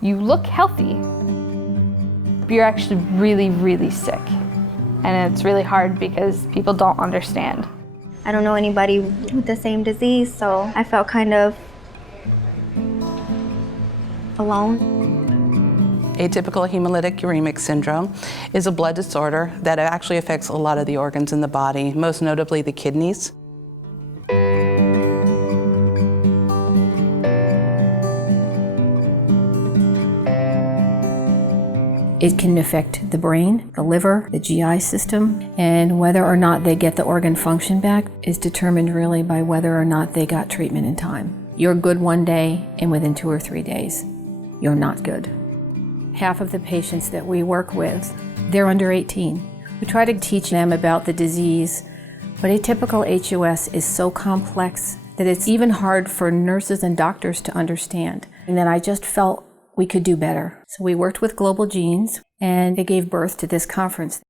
You look healthy, but you're actually really, really sick. And it's really hard because people don't understand. I don't know anybody with the same disease, so I felt kind of alone. Atypical hemolytic uremic syndrome is a blood disorder that actually affects a lot of the organs in the body, most notably the kidneys. It can affect the brain, the liver, the GI system, and whether or not they get the organ function back is determined really by whether or not they got treatment in time. You're good one day, and within 2 or 3 days, you're not good. Half of the patients that we work with, they're under 18. We try to teach them about the disease, but atypical aHUS is so complex that it's even hard for nurses and doctors to understand. And then I just felt we could do better. So we worked with Global Genes, and it gave birth to this conference.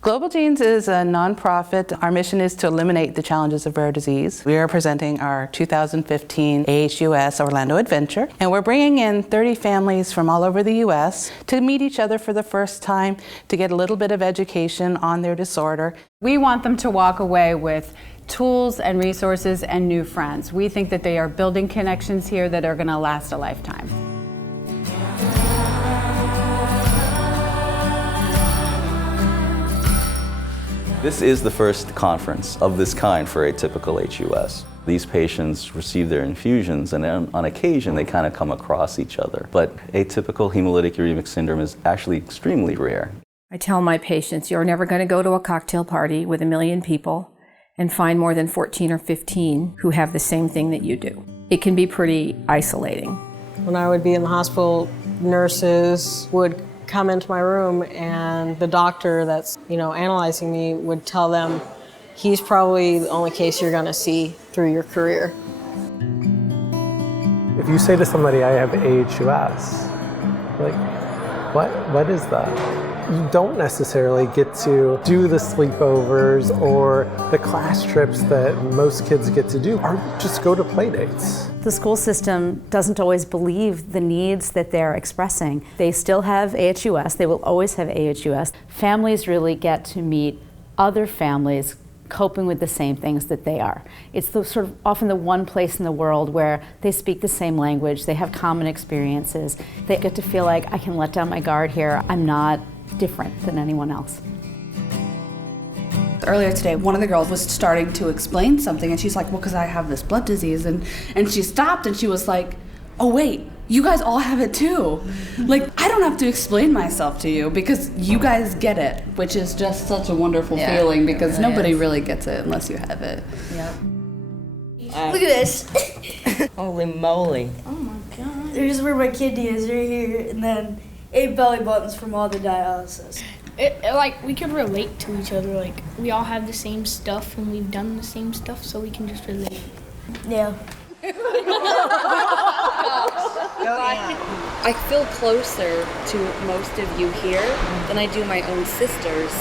Global Genes is a nonprofit. Our mission is to eliminate the challenges of rare disease. We are presenting our 2015 aHUS Orlando Adventure, and we're bringing in 30 families from all over the U.S. to meet each other for the first time, to get a little bit of education on their disorder. We want them to walk away with tools and resources and new friends. We think that they are building connections here that are going to last a lifetime. This is the first conference of this kind for atypical aHUS. These patients receive their infusions, and on occasion they kind of come across each other. But atypical hemolytic uremic syndrome is actually extremely rare. I tell my patients, you're never going to go to a cocktail party with 1 million people and find more than 14 or 15 who have the same thing that you do. It can be pretty isolating. When I would be in the hospital, nurses would come into my room, and the doctor that's, analyzing me would tell them, he's probably the only case you're gonna see through your career. If you say to somebody, I have aHUS, what is that? You don't necessarily get to do the sleepovers or the class trips that most kids get to do, or just go to play dates. The school system doesn't always believe the needs that they're expressing. They still have aHUS, they will always have aHUS. Families really get to meet other families coping with the same things that they are. It's often the one place in the world where they speak the same language, they have common experiences. They get to feel like, I can let down my guard here, I'm not different than anyone else. Earlier today, one of the girls was starting to explain something, and she's like, well, because I have this blood disease, and she stopped and she was like, oh wait, you guys all have it too. I don't have to explain myself to you because you guys get it, which is just such a wonderful feeling, because nobody really gets it unless you have it. Yep. Look at this. Holy moly. Oh my God. Here's where my kidney is, right here, and then 8 belly buttons from all the dialysis. We could relate to each other. We all have the same stuff and we've done the same stuff, so we can just relate. Yeah. I feel closer to most of you here than I do my own sisters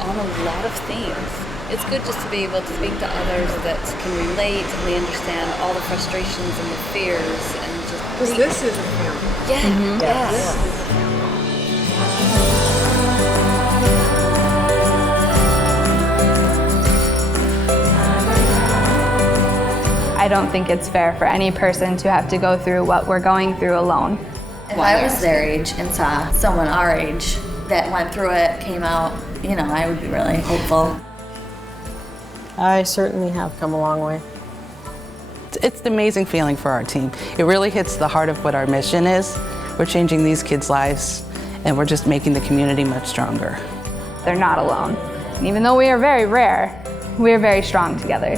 on a lot of things. It's good just to be able to speak to others that can relate, and they understand all the frustrations and the fears, and just... Because this is a family. Yeah, mm-hmm. Yes. I don't think it's fair for any person to have to go through what we're going through alone. If I was their age and saw someone our age that went through it, came out, I would be really hopeful. I certainly have come a long way. It's an amazing feeling for our team. It really hits the heart of what our mission is. We're changing these kids' lives, and we're just making the community much stronger. They're not alone. And even though we are very rare, we are very strong together.